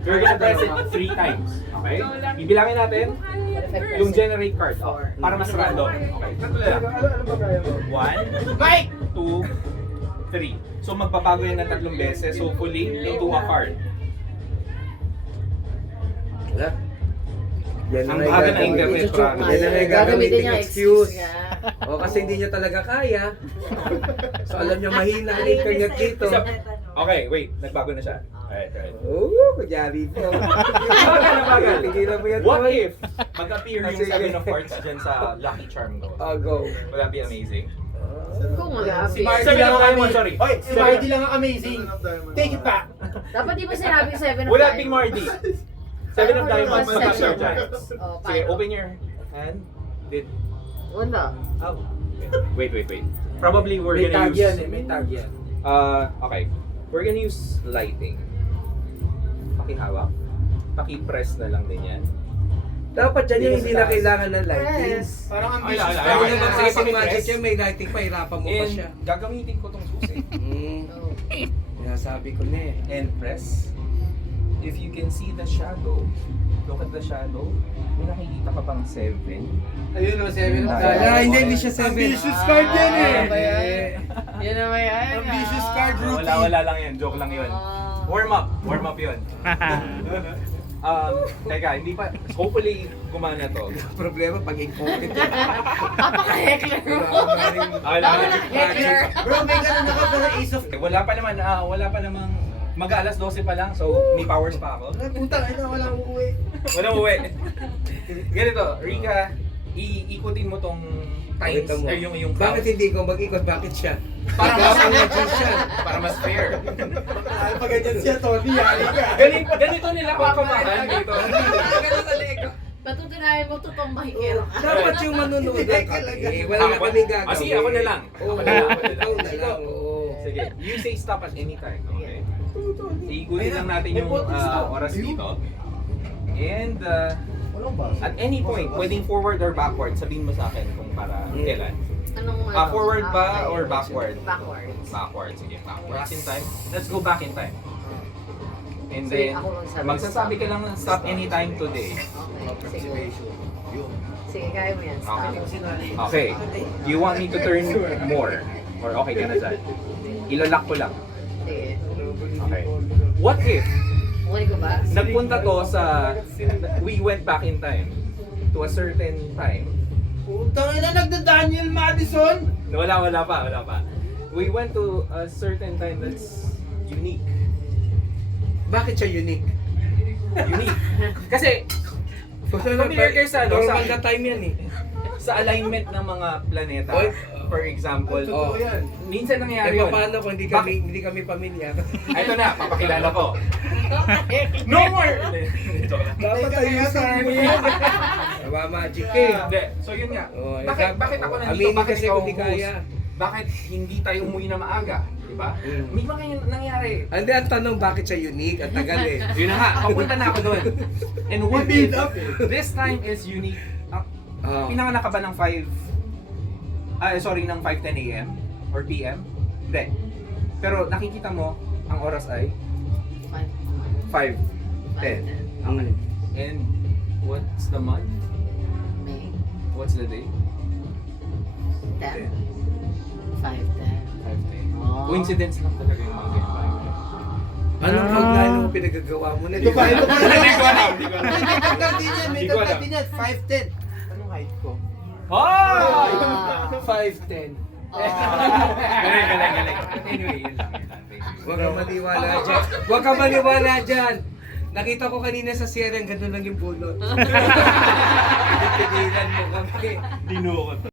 You're gonna press it 3 times. Okay? Bibilangin natin yung generate card. Oh, para mas random. Okay. Tatlo lang. 1, Mike! 2, 3. So magbabago yan ng 3 beses. So hopefully, into a card. Wala. Yan Ang baga na internet, Frank. Yan ang may gagamitin niya excuse. nga. O kasi hindi niya talaga kaya. So alam niyo mahina ang internet dito. Okay, wait. Nagbago na siya. Alright. Oo, kunyari po. Bagal. Tigilan mo yan. What Tol. if mag-appear yung 7 of hearts dyan sa Lucky Charm ko? Go. Will that be amazing? Kung mag-aapi. Seven of Diamonds, sorry. Oy, si Mardy lang ang amazing. Take it back. Dapat di ba sinabi 7 of Will that be Diamonds? Mardy? 7 of Diamonds, Seven mag-appear of dyan. Hearts. Oh, Sige, paano? open your hand. Wala. Oh. Wait. Probably we're May gonna tag yan use... eh, may tag yan. Okay. We're gonna use lighting. Pakihawak. Paki-press na lang din yan. Dapat dyan yung hindi na kailangan ng lighting. Yes. Parang Ay, ambitious. ay, Kaya ay, naman ay, kasi ay, magic press. yan, may lighting pa, hirapan mo pa And siya. gagamitin ko tong susi. Oh. Kaya sabi ko na eh. And press. If you can see the shadow, look at the shadow. May nakikita ka bang 7? Ayun o, 7 of Wala, hindi siya 7. Ambitious card yan eh. Yan na may Ambitious card routine. Wala lang yan. Joke lang yun. Warm up yun. Teka, hindi pa, hopefully gumana to. Problema pag incomplete. Napaka-heckler mo. Okay lang. Heckler. Bro, may ganun ako pero ace of... Wala pa namang, mag-alas 12 pa lang, so may powers pa ako. Ay, putang ina, walang uuwi. Walang uwi. Ganito, Rika, iikutin mo tong times, Pakita mo. or yung Bakit count. hindi ko mag-ikot? Bakit siya? Para Ikaw mas, ang magician. para mas fair. Ay, pag ganyan siya, Tony, yari ka. Ganito nila kakamahan dito. Ganun sa lego. Patutunayan mo totoong mahikero ka. Dapat yung manunood ng kami. Wala na kami gagawin. Sige, ako na lang. Oo, Ako na lang. ikaw na lang. Oo. Sige, you say stop at any time, okay? Ikutin lang natin yung oras dito. And at any point, pwedeng forward or backward, sabihin mo sa akin kung para kailan. Anong Forward ba okay. or backward? Backwards. Backward, sige, backwards in time. Let's go back in time. And Sige, then, ako magsabi. magsasabi ka lang ng stop anytime today. Okay, sige. Sige, kaya mo yan. Stop. Okay. Do you want me to turn more? Or okay ka na dyan? Ilalak ko lang. Sige. Okay. What if Okay ko ba? nagpunta to sa, we went back in time to a certain time. Putang ina, nagda-Daniel Madison. Wala pa. We went to a certain time that's unique. Bakit siya unique? Unique. Kasi familiar kayo sa, normal na time yan eh. sa alignment ng mga planeta. Oy. For example, Totoo yan. minsan nangyayari Eh yun. paano kung hindi kami pamilyar? Ito na, papakilala ko. No more! Joke lang. Dapat tayo sa amin. Magic eh. Hindi. So yun nga. Oh, Bakit ako nandito? aminin Bakit kasi ikaw kung di ang host? kaya. Bakit hindi tayo umuwi na maaga? Diba? May mga nangyari. Hindi, ang tanong bakit siya unique? Ang tagal eh. Yun na nga, papunta na ako doon. And what Build if up this time is unique? Oh. Pinanganak ka ba ng 5 ng 5:10 AM or PM? Hindi. Pero nakikita mo, ang oras ay 5:10. Okay. And what's the month? May What's the day? 10. 5, 10. 5:10. Oh. Coincidence lang talaga yung mga ganyan. Anong kaugnayan mo pinagagawa mo na? Ito pa, ito pa. Hindi ko alam, hindi ko alam. May tagkal din yan, may Hindi ko tagkal alam. din yan. 5'10". Anong height ko? Oh! 5'10". Galing. Anyway, yun lang. Huwag kang maniwala dyan. Huwag kang maniwala dyan. Nakita ko kanina sa Sierra, ganun lang yung bunot. Pigilan mo kami. Dinuko to.